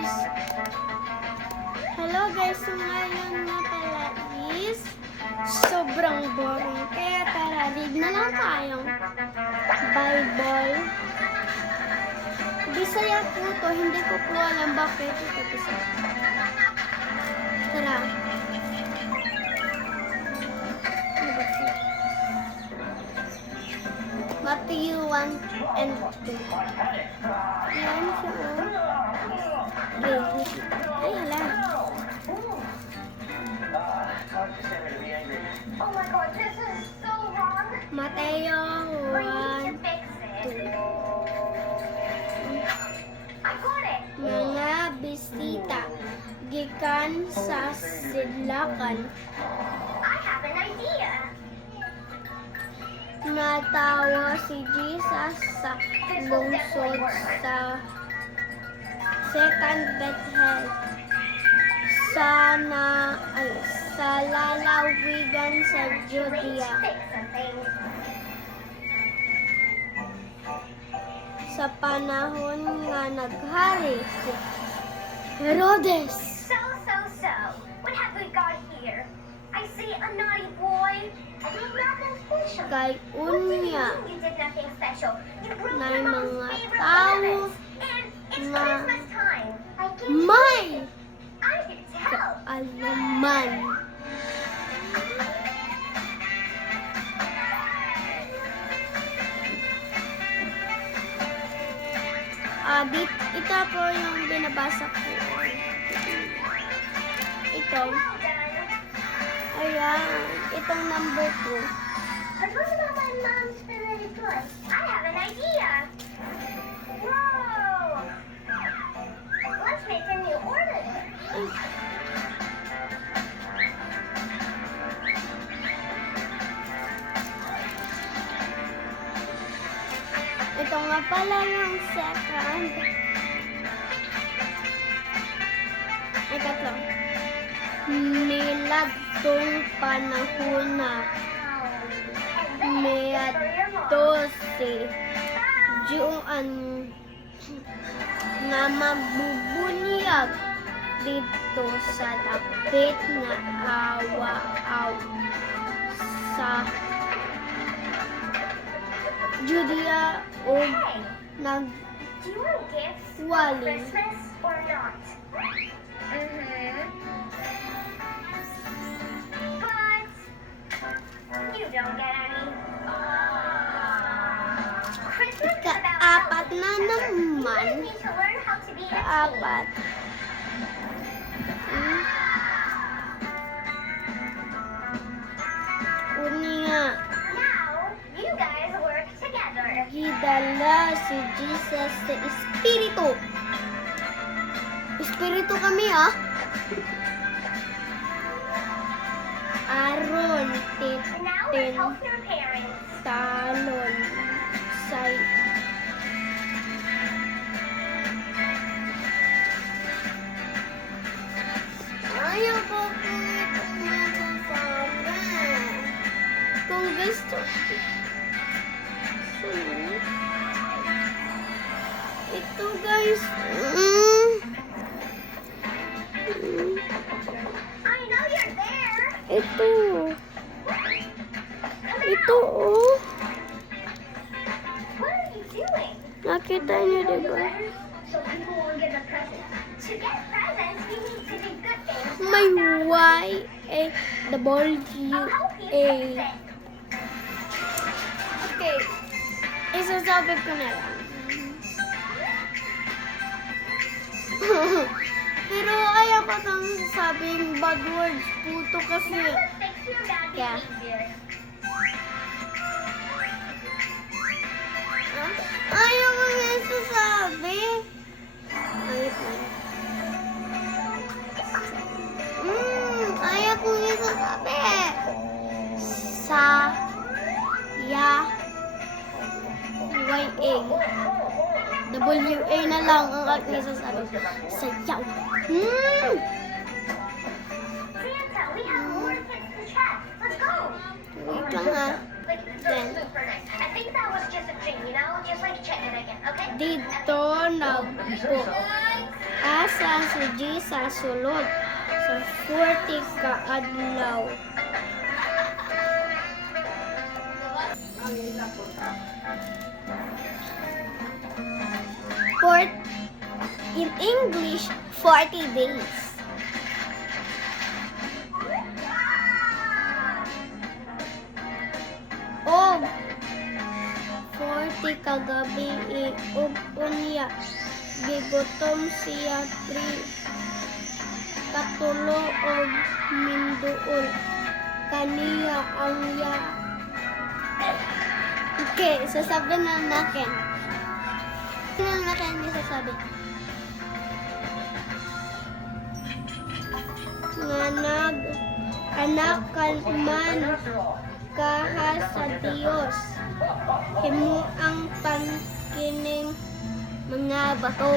guys! Hello guys! So ngayon na pala is sobrang boring. Kaya tara, read na lang tayong Bible. Bisaya po to. Hindi ko po alam bakit ito Bisaya. Tara. Matthew 1 and 2. Yan siya. Ay, hala. Oh my god, this is so wrong. Mateo We need 1. to fix it. I got it. Mga bisita gikan sa sidlakan. I have an idea. Natawa si Jesus sa lungsod sa Second Bethel sa lalawigan sa We need Judea. to fix something. Sa panahon nga naghari si Herodes. So. What have we got here? I see a naughty boy. I did nothing special. Kay What do you unya mean you did nothing special? You broke na your mom's mga favorite tao ornaments. And it's na Christmas time. I can may I can tell. kaalaman. Ito po yung binabasa ko. Ito. Well done. Ayan. Itong number 2. But what about my mom's favorite toy? I have an idea. Whoa! Let's make a new ornament. Ito nga pala yung second. Ay, tatlo. Milagtong panahon na meadto si Juan nga magbubunyag dito sa dapit nga awa-aw sa Judea o Hey, nag do you want gifts for Wally. Christmas or not? But you don't get any. Christmas is about Kaapat na helping each other. You naman. guys need to learn how to be a team. Kaapat. Unya, Now, you guys work together. gidala si Jesus sa Espiritu. Espiritu kami Aron, And now let's titin, help your parents. talon, say. Ayaw ko po itong nasasabi. Kung gusto. Ito guys. I know you're there. Ito. Come Ito out. What are you doing? Nakita niyo diba? Letters so people will give a present. To get presents, we need to do good things. May Y, A, double U, I'll help you A. fix it. Okay. Isasabi ko na lang. Pero ayaw ko nang sabing bad words puto kasi. Now let's fix your bad Yeah. behavior. Ayaw ko nang isasabi. Ayot na. Ayaw ko nang isasabi. Sa, ya, Y-A. W-A na lang ang aking isasabi. Sayaw. Santa, we have more kids to chat. Let's go. Wait lang Like, Then. super nice. I think that was just a dream, you know? Just like check it again, okay? Dito nagpo as Kinsa si Jesus sulod sa 40 ka adlaw. Fort, in English, 40 days. Og 40 ka gabi ug unya gigutom siya 3 katulo og minduol kaniya ang ya. Okay, sasabi na natin. Ano na natin hindi sasabi? Nga anak man kaha sa Dios. Himo ang pangkining mga bato.